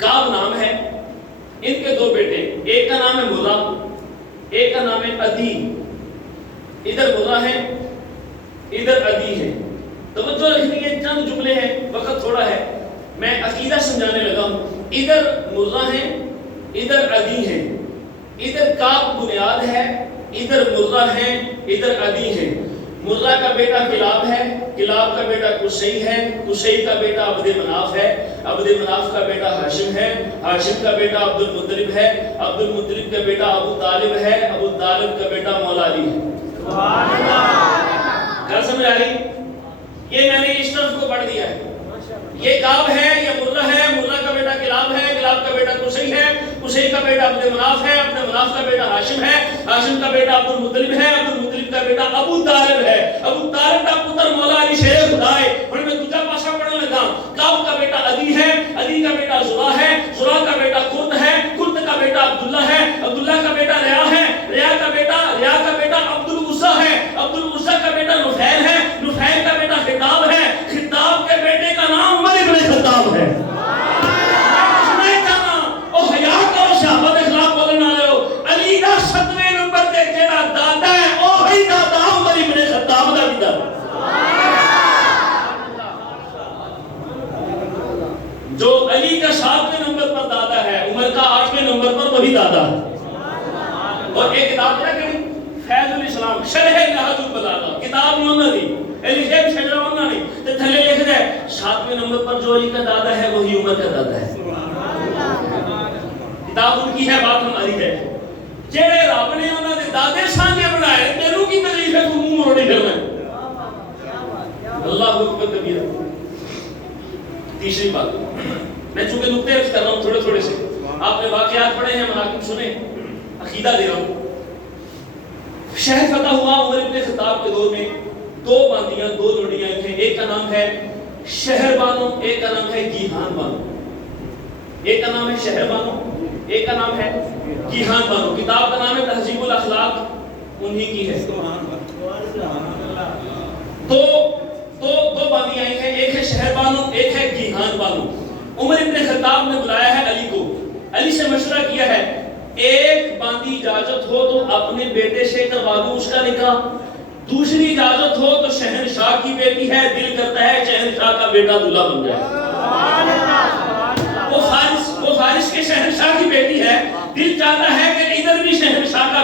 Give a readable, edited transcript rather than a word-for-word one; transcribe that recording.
کعب نام ہے، ان کے دو بیٹے، ایک کا نام ہے مرہ، ایک کا نام ہے عدی. ادھر مرہ ہے، ادھر عدی ہے. توجہ رکھنی ہے، چند جملے ہیں، وقت تھوڑا ہے، میں عقیدہ سمجھانے لگا ہوں. ادھر مرہ ہے، ادھر عدی ہے. ادھر کعب بنیاد ہے، ادھر مرہ ہے، ادھر عدی ہے. مرہ کا بیٹا کلاب ہے، کلاب کا بیٹا قصی ہے، قصی کا بیٹا عبد مناف ہے، عبد مناف کا بیٹا ہاشم ہے، ہاشم کا بیٹا عبد المطلب ہے، عبد المطلب کا بیٹا ابو طالب ہے، ابو طالب کا بیٹا مولا علی ہے. سبحان اللہ. کیا سمجھ آ رہی؟ یہ میں نے اس طرف کو پڑھ دیا ہے. یہ کعب ہے، یہ مرہ ہے، مرہ کا بیٹا کلاب ہے، کلاب کا بیٹا قصی ہے، قصی کا بیٹا عبد مناف ہے، عبد مناف کا بیٹا ہاشم ہے، ہاشم کا بیٹا عبد المطلب ہے، عبد المطلب کا بیٹا ابو طالب ہے، ابو طالب کا پتر مولا علی شیر خدا ہے. اور میں دوسرا پاسا پڑھنے لگا. کعب کا بیٹا عدی ہے، عدی کا بیٹا زرا ہے، زرا کا بیٹا کرد ہے، کرد کا بیٹا عبداللہ ہے، عبداللہ کا بیٹا ریا ہے، ریا کا بیٹا عبد العزا ہے، عبد العزا کا بیٹا نفیل ہے، نفیل کا بیٹا خطاب ہے، خطاب کے بیٹے کا نام عمر ابن خطاب ہے. علی دا 7ویں نمبر تے جیڑا دادا ہے اوہی دادا عمر ابن خطاب دا بھی دادا. جو علی کا 7ویں نمبر پر دادا ہے، عمر کا 8ویں نمبر پر وہی دادا ہے. اور ایک کتاب کیا کہی؟ فیض الاسلام شرح نہج البلاغہ. کتاب نہیں ہونا دی علی شیخ شجرہ ہونا نہیں تے تھلے لکھ دے 7ویں نمبر پر جو علی کا دادا ہے وہی عمر کا دادا ہے. کتاب ان کی ہے، بات ہماری ہے. جیڑے رب نے انہاں دے دادے سانجے بنائے، تینوں کی تکلیف ہے تو منہ موڑی پھرنا ہے. اللہ اکبر کبیرہ. تیسری بات، میں چونکہ نقطے عرض کر رہا ہوں تھوڑے تھوڑے سے، آپ نے واقعات پڑھے ہیں، مناقب سنے، عقیدہ دے رہا ہوں. شہر فتح ہوا عمر ابن خطاب کے دور میں. دو باندیاں، دو لڑیاں تھیں. ایک کا نام ہے شہر بانو، ایک کا نام ہے گیہان بانو. ایک کا نام ہے شہر بانو، ایک کا نام ہے گیہان بانو. کتاب کا نام ہے تہذیب الاخلاق، انہی کی ہے. دو باندیاں ہیں، ایک ہے شہر بانو، ایک ہے گیہان بانو. عمر ابن خطاب نے بلایا ہے علی کو، علی سے مشورہ کیا ہے ایک باندی اجازت ہو تو اپنے بیٹے سے کروا دوں اس کا نکاح، دوسری اجازت ہو تو شہنشاہ کی بیٹی ہے، دل کرتا ہے شہنشاہ کا بیٹا دلہا بن جائے. وہ فارس کے شہنشاہ کی بیٹی ہے، دل چاہتا ہے کہ ادھر بھی شہنشاہ کا